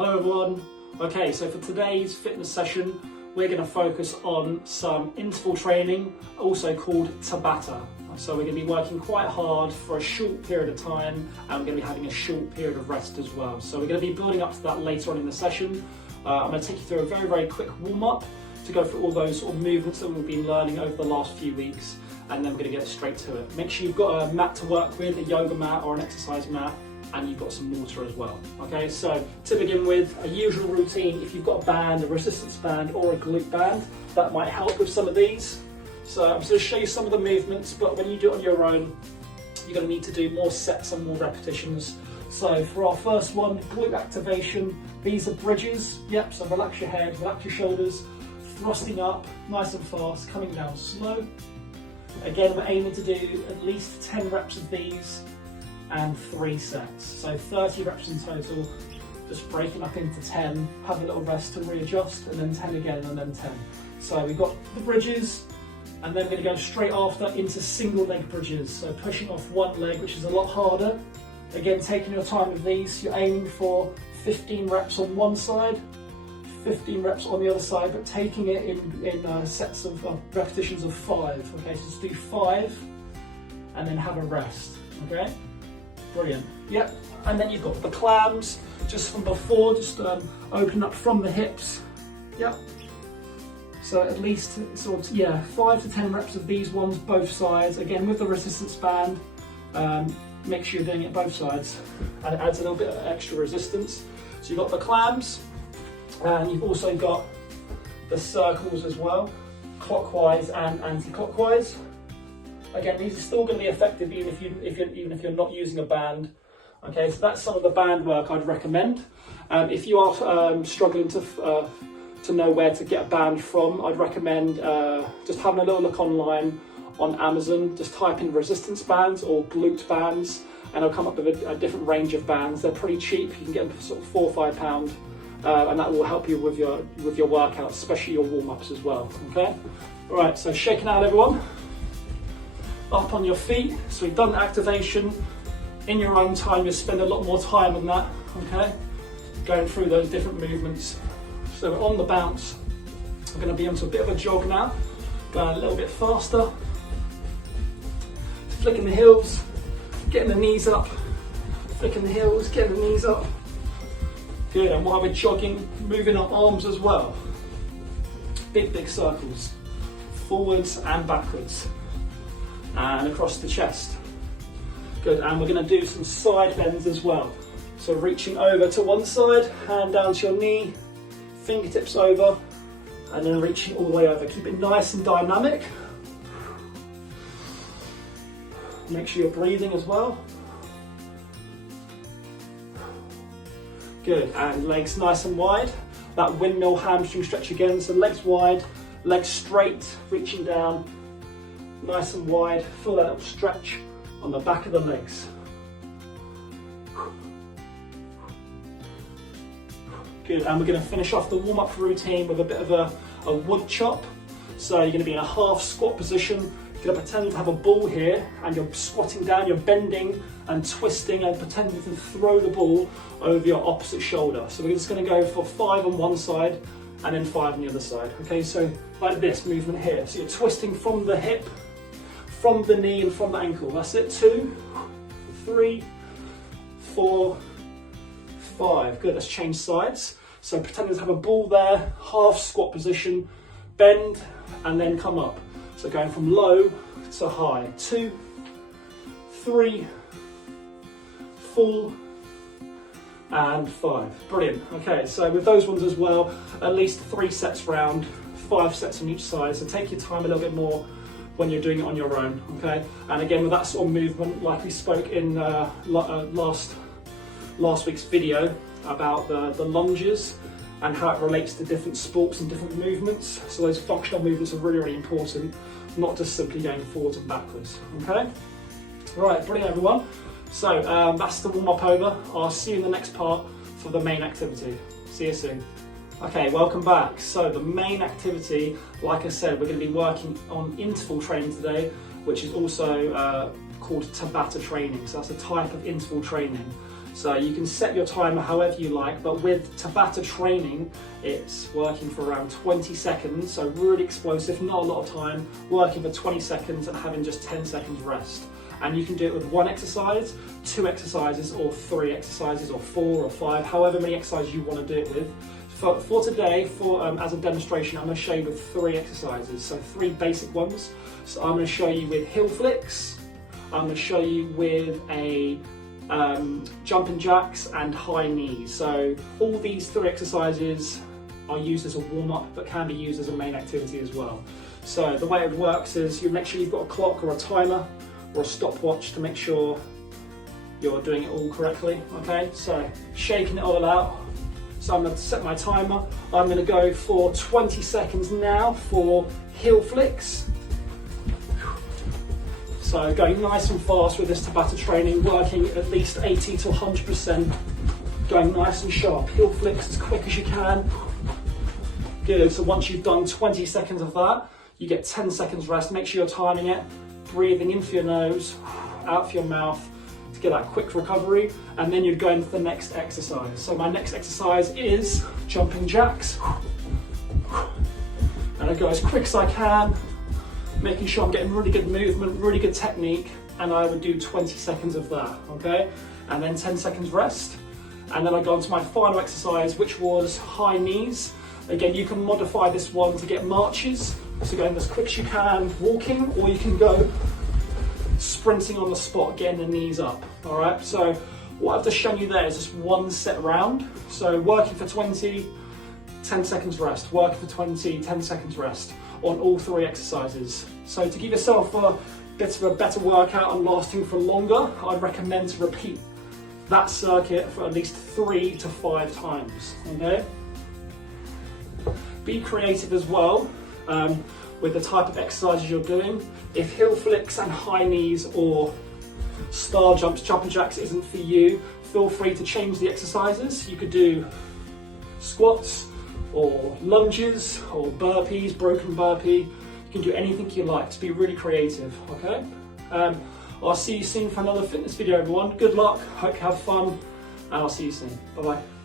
Hello everyone. Okay, so for today's fitness session, we're going to focus on some interval training, also called Tabata. So we're going to be working quite hard for a short period of time, and we're going to be having a short period of rest as well. So we're going to be building up to that later on in the session. I'm going to take you through a very quick warm-up to go through all those sort of movements that we've been learning over the last few weeks, and then we're going to get straight to it. Make sure you've got a mat to work with, a yoga mat or an exercise mat, and you've got some water as well. Okay, so to begin with, a usual routine, if you've got a band, a resistance band or a glute band, that might help with some of these. So I'm just going to show you some of the movements, but when you do it on your own, you're going to need to do more sets and more repetitions. So for our first one, glute activation, these are bridges. Yep, so relax your head, relax your shoulders, thrusting up, nice and fast, coming down slow. Again, we're aiming to do at least 10 reps of these and 3 sets. So 30 reps in total, just breaking up into 10, have a little rest to readjust, and then 10 again, and then 10. So we've got the bridges, and then we're going to go straight after into single leg bridges. So pushing off one leg, which is a lot harder. Again, taking your time with these, you're aiming for 15 reps on one side, 15 reps on the other side, but taking it in sets of repetitions of 5. Okay, so just do 5 and then have a rest. Okay, brilliant. Yep, and then you've got the clams just from before, just open up from the hips. Yep. So at least sort of, yeah, 5 to 10 reps of these ones, both sides. Again, with the resistance band, make sure you're doing it both sides, and it adds a little bit of extra resistance. So you've got the clams, and you've also got the circles as well, clockwise and anti-clockwise. Again, these are still going to be effective even if you're not using a band. Okay, so that's some of the band work I'd recommend. If you are struggling to know where to get a band from, I'd recommend just having a little look online on Amazon. Just type in resistance bands or glute bands, and it'll come up with a different range of bands. They're pretty cheap. You can get them for sort of £4 or £5. And that will help you with your workouts, especially your warm-ups as well. Okay, all right, so shaking out everyone, up on your feet. So we've done activation in your own time. You'll spend a lot more time on that. Okay, going through those different movements. So on the bounce, we're going to be onto a bit of a jog now, going a little bit faster, flicking the heels, getting the knees up, flicking the heels, getting the knees up. Good, and while we're jogging, moving our arms as well. Big circles, forwards and backwards, and across the chest. Good, and we're going to do some side bends as well. So reaching over to one side, hand down to your knee, fingertips over, and then reaching all the way over. Keep it nice and dynamic. Make sure you're breathing as well. Good, and legs nice and wide. That windmill hamstring stretch again, so legs wide, legs straight, reaching down, nice and wide. Feel that little stretch on the back of the legs. Good, and we're going to finish off the warm-up routine with a bit of a wood chop. So you're going to be in a half squat position. You're going to pretend to have a ball here, and you're squatting down, you're bending and twisting and pretending to throw the ball over your opposite shoulder. So we're just going to go for 5 on one side and then 5 on the other side. Okay, so like this movement here. So you're twisting from the hip, from the knee and from the ankle. That's it. 2, 3, 4, 5. Good, let's change sides. So pretending to have a ball there, half squat position, bend and then come up. So going from low to high. 2, 3, 4, and 5. Brilliant. Okay, so with those ones as well, at least 3 sets round, 5 sets on each side. So take your time a little bit more when you're doing it on your own. Okay, and again with that sort of movement, like we spoke in last week's video about the lunges and how it relates to different sports and different movements. So those functional movements are really important, not just simply going forwards and backwards. Okay, right, brilliant everyone. So that's the warm up over. I'll see you in the next part for the main activity. See you soon. Okay, welcome back. So the main activity, like I said, we're going to be working on interval training today, which is also called Tabata training. So that's a type of interval training. So you can set your timer however you like, but with Tabata training, it's working for around 20 seconds, so really explosive, not a lot of time, working for 20 seconds and having just 10 seconds rest. And you can do it with 1 exercise, 2 exercises, or 3 exercises, or 4 or 5, however many exercises you want to do it with. For today, as a demonstration, I'm going to show you with 3 exercises, so 3 basic ones. So I'm going to show you with heel flicks, I'm going to show you with a jumping jacks and high knees. So all these 3 exercises are used as a warm-up, but can be used as a main activity as well. So the way it works is you make sure you've got a clock or a timer or a stopwatch to make sure you're doing it all correctly. Okay, so shaking it all out. So I'm going to set my timer. I'm going to go for 20 seconds now for heel flicks. So going nice and fast with this Tabata training, working at least 80 to 100%, going nice and sharp. Heel flicks as quick as you can. Good, so once you've done 20 seconds of that, you get 10 seconds rest. Make sure you're timing it, breathing in for your nose, out for your mouth to get that quick recovery, and then you're going for the next exercise. So my next exercise is jumping jacks. And I go as quick as I can, making sure I'm getting really good movement, really good technique, and I would do 20 seconds of that, okay? And then 10 seconds rest. And then I go on to my final exercise, which was high knees. Again, you can modify this one to get marches, so going as quick as you can, walking, or you can go sprinting on the spot, getting the knees up, all right? So what I've just shown you there is just 1 set round. So working for 20, 10 seconds rest, working for 20, 10 seconds rest on all 3 exercises. So to give yourself a bit of a better workout and lasting for longer, I'd recommend to repeat that circuit for at least 3 to 5 times, okay? Be creative as well with the type of exercises you're doing. If heel flicks and high knees or star jumps, jumping jacks isn't for you, feel free to change the exercises. You could do squats, or lunges, or burpees, broken burpee. You can do anything you like to be really creative, okay? I'll see you soon for another fitness video, everyone. Good luck, hope you have fun, and I'll see you soon. Bye-bye.